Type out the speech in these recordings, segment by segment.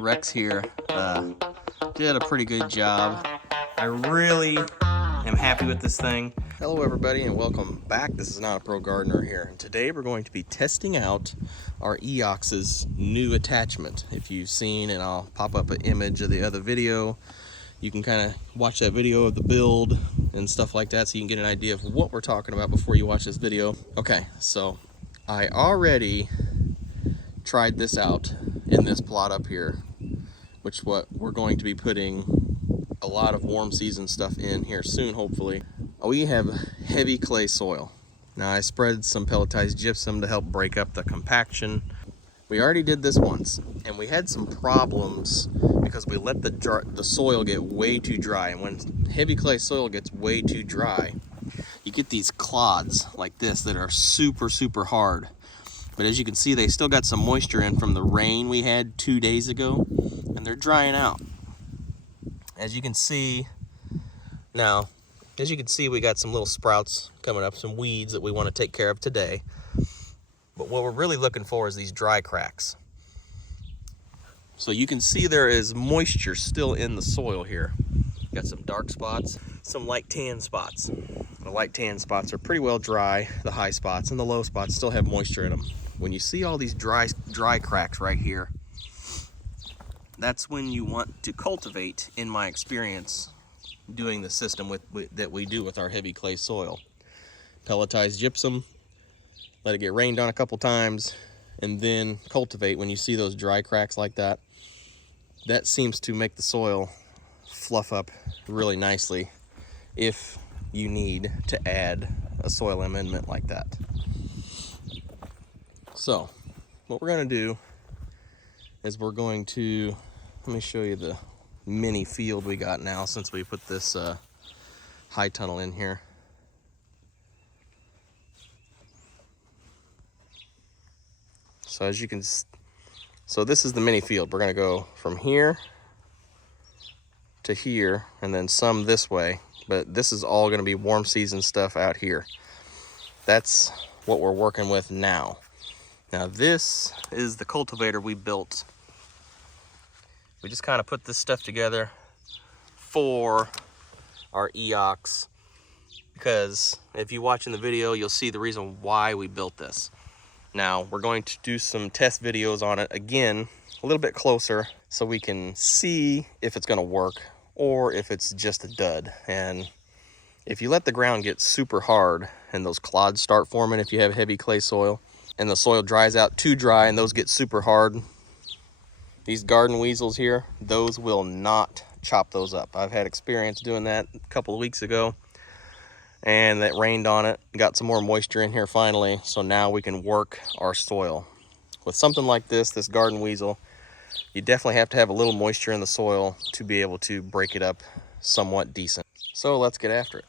Rex here did a pretty good job. I really am happy with this thing. Hello everybody and welcome back. This is Not a Pro Gardener here, and today we're going to be testing out our Eox's new attachment. If you've seen, and I'll pop up an image of the other video, you can kind of watch that video of the build and stuff like that so you can get an idea of what we're talking about before you watch this video. Okay, so I already tried this out in this plot up here, which what we're going to be putting a lot of warm season stuff in here soon, hopefully. We have heavy clay soil. Now I spread some pelletized gypsum to help break up the compaction. We already did this once and we had some problems because we let the soil get way too dry, and when heavy clay soil gets way too dry, you get these clods like this that are super hard. But as you can see, they still got some moisture in from the rain we had 2 days ago, and they're drying out. As you can see now, we got some little sprouts coming up, some weeds that we want to take care of today. But what we're really looking for is these dry cracks. So you can see there is moisture still in the soil here. Got some dark spots, some light tan spots. The light tan spots are pretty well dry. The high spots and the low spots still have moisture in them. When you see all these dry cracks right here, that's when you want to cultivate, in my experience, doing the system that we do with our heavy clay soil. Pelletized gypsum, let it get rained on a couple times, and then cultivate. When you see those dry cracks like that, that seems to make the soil fluff up really nicely if you need to add a soil amendment like that. So what we're going to do is we're going to, let me show you the mini field we got now since we put this high tunnel in here. So as you can, so this is the mini field. We're going to go from here to here and then some this way, but this is all going to be warm season stuff out here. That's what we're working with now. Now this is the cultivator we built. We just kind of put this stuff together for our Eox, because if you watch in the video, you'll see the reason why we built this. Now we're going to do some test videos on it again, a little bit closer, so we can see if it's going to work or if it's just a dud. And if you let the ground get super hard and those clods start forming, if you have heavy clay soil and the soil dries out too dry and those get super hard, these garden weasels here, those will not chop those up. I've had experience doing that a couple of weeks ago, and that rained on it, got some more moisture in here finally, so now we can work our soil. With something like this garden weasel, you definitely have to have a little moisture in the soil to be able to break it up somewhat decent. So let's get after it.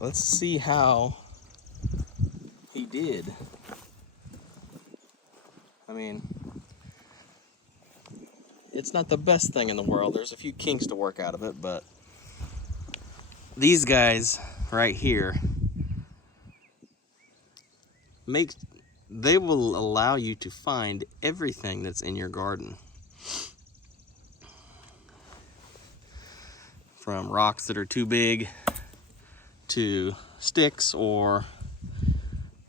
right, let's see how he did. I mean, it's not the best thing in the world. There's a few kinks to work out of it, but these guys right here they will allow you to find everything that's in your garden. From rocks that are too big to sticks or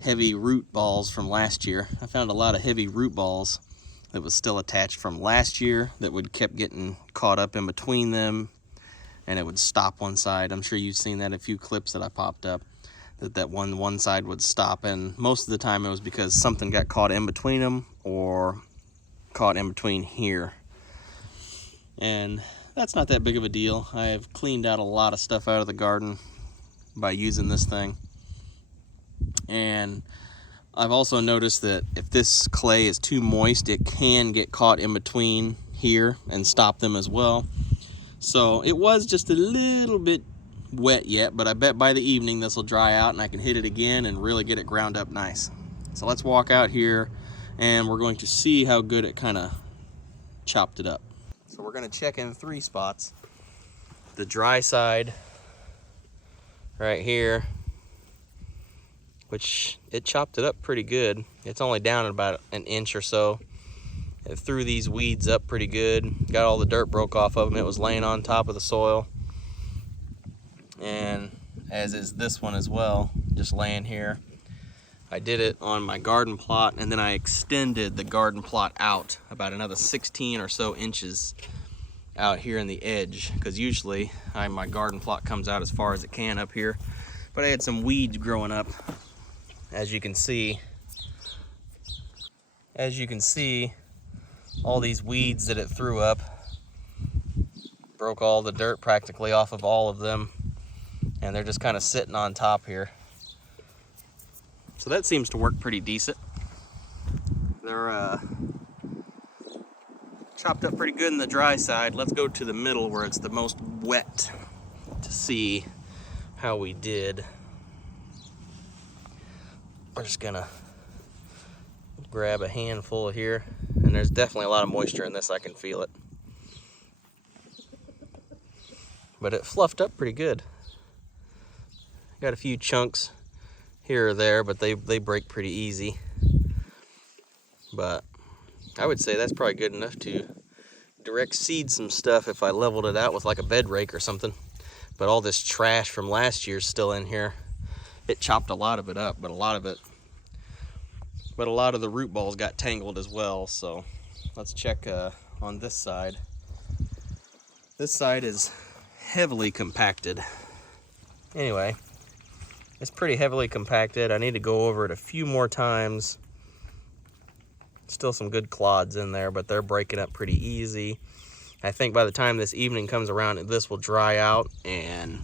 heavy root balls from last year. I found a lot of heavy root balls that was still attached from last year that would kept getting caught up in between them, and it would stop one side. I'm sure you've seen that in a few clips that I popped up, that one side would stop, and most of the time it was because something got caught in between them or caught in between here. And that's not that big of a deal. I have cleaned out a lot of stuff out of the garden by using this thing. And I've also noticed that if this clay is too moist, it can get caught in between here and stop them as well. So it was just a little bit wet yet, but I bet by the evening this will dry out and I can hit it again and really get it ground up nice. So let's walk out here and we're going to see how good it kind of chopped it up. So we're going to check in 3 spots. The dry side right here, which it chopped it up pretty good. It's only down about an inch or so. It threw these weeds up pretty good. Got all the dirt broke off of them. It was laying on top of the soil. And as is this one as well, just laying here. I did it on my garden plot, and then I extended the garden plot out about another 16 or so inches out here in the edge, because usually my garden plot comes out as far as it can up here. But I had some weeds growing up, as you can see. All these weeds that it threw up broke all the dirt practically off of all of them, and they're just kind of sitting on top here. So that seems to work pretty decent. They're chopped up pretty good in the dry side. Let's go to the middle where it's the most wet to see how we did. We're just gonna grab a handful here, and there's definitely a lot of moisture in this. I can feel it, but it fluffed up pretty good. Got a few chunks here or there, but they break pretty easy. But I would say that's probably good enough to direct seed some stuff if I leveled it out with like a bed rake or something. But all this trash from last year's still in here. It chopped a lot of it up, but a lot of the root balls got tangled as well. So let's check on this side. This side is heavily compacted. Anyway, it's pretty heavily compacted. I need to go over it a few more times. Still some good clods in there, but they're breaking up pretty easy. I think by the time this evening comes around, this will dry out, and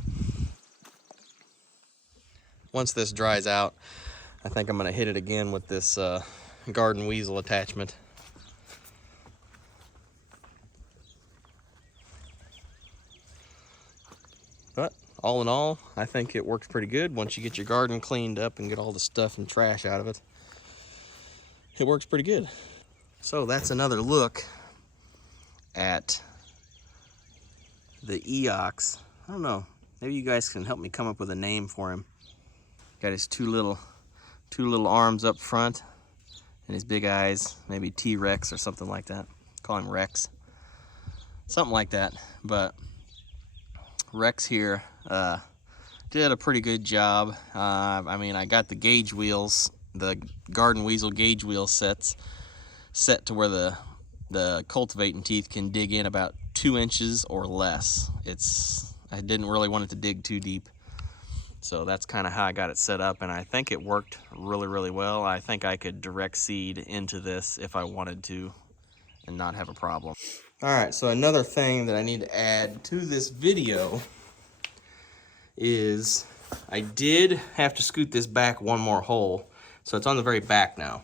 once this dries out, I think I'm gonna hit it again with this garden weasel attachment. But all in all, I think it works pretty good. Once you get your garden cleaned up and get all the stuff and trash out of it, it works pretty good. So that's another look at the Eox. I don't know, maybe you guys can help me come up with a name for him. Got his two little arms up front and his big eyes, maybe T-Rex or something like that. Call him Rex, something like that. But Rex here did a pretty good job. I mean, I got the gauge wheels, the garden weasel gauge wheel set to where the cultivating teeth can dig in about 2 inches or less. I didn't really want it to dig too deep, so that's kind of how I got it set up, and I think it worked really, really well. I think I could direct seed into this if I wanted to and not have a problem. All right, so another thing that I need to add to this video is I did have to scoot this back one more hole, so it's on the very back now.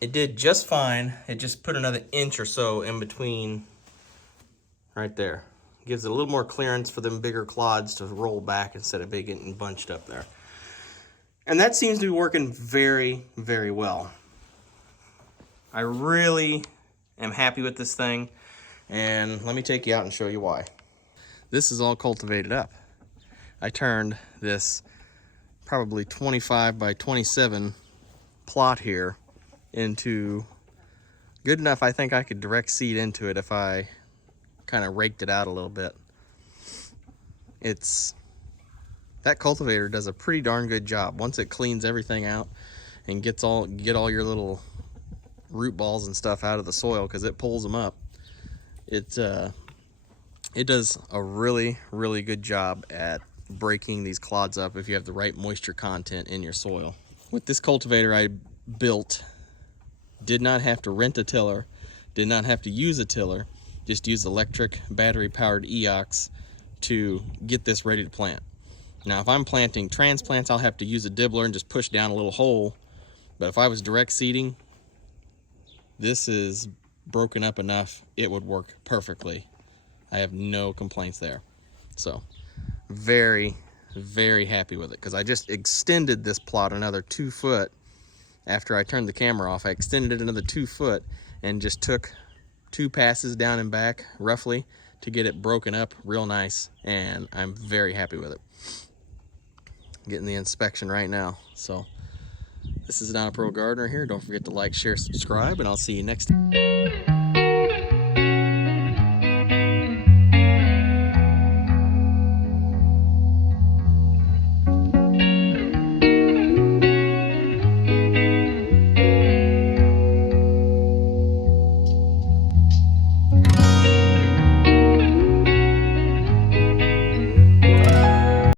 It did just fine. It just put another inch or so in between right there. Gives it a little more clearance for them bigger clods to roll back instead of getting bunched up there. And that seems to be working very, very well. I really am happy with this thing, and let me take you out and show you why. This is all cultivated up. I turned this probably 25 by 27 plot here into good enough. I think I could direct seed into it if I kind of raked it out a little bit. That cultivator does a pretty darn good job. Once it cleans everything out and get all your little root balls and stuff out of the soil, because it pulls them up, it does a really, really good job at breaking these clods up if you have the right moisture content in your soil. With this cultivator I built, did not have to rent a tiller, did not have to use a tiller, just use electric battery powered EOX to get this ready to plant. Now if I'm planting transplants, I'll have to use a dibbler and just push down a little hole, but if I was direct seeding, this is broken up enough it would work perfectly. I have no complaints there. So very, very happy with it, because I just extended this plot another 2 foot. After I turned the camera off, I extended it another 2 foot and just took 2 passes down and back roughly to get it broken up real nice, and I'm very happy with it. Getting the inspection right now. So this is Not a Pro Gardener here. Don't forget to like, share, subscribe, and I'll see you next time.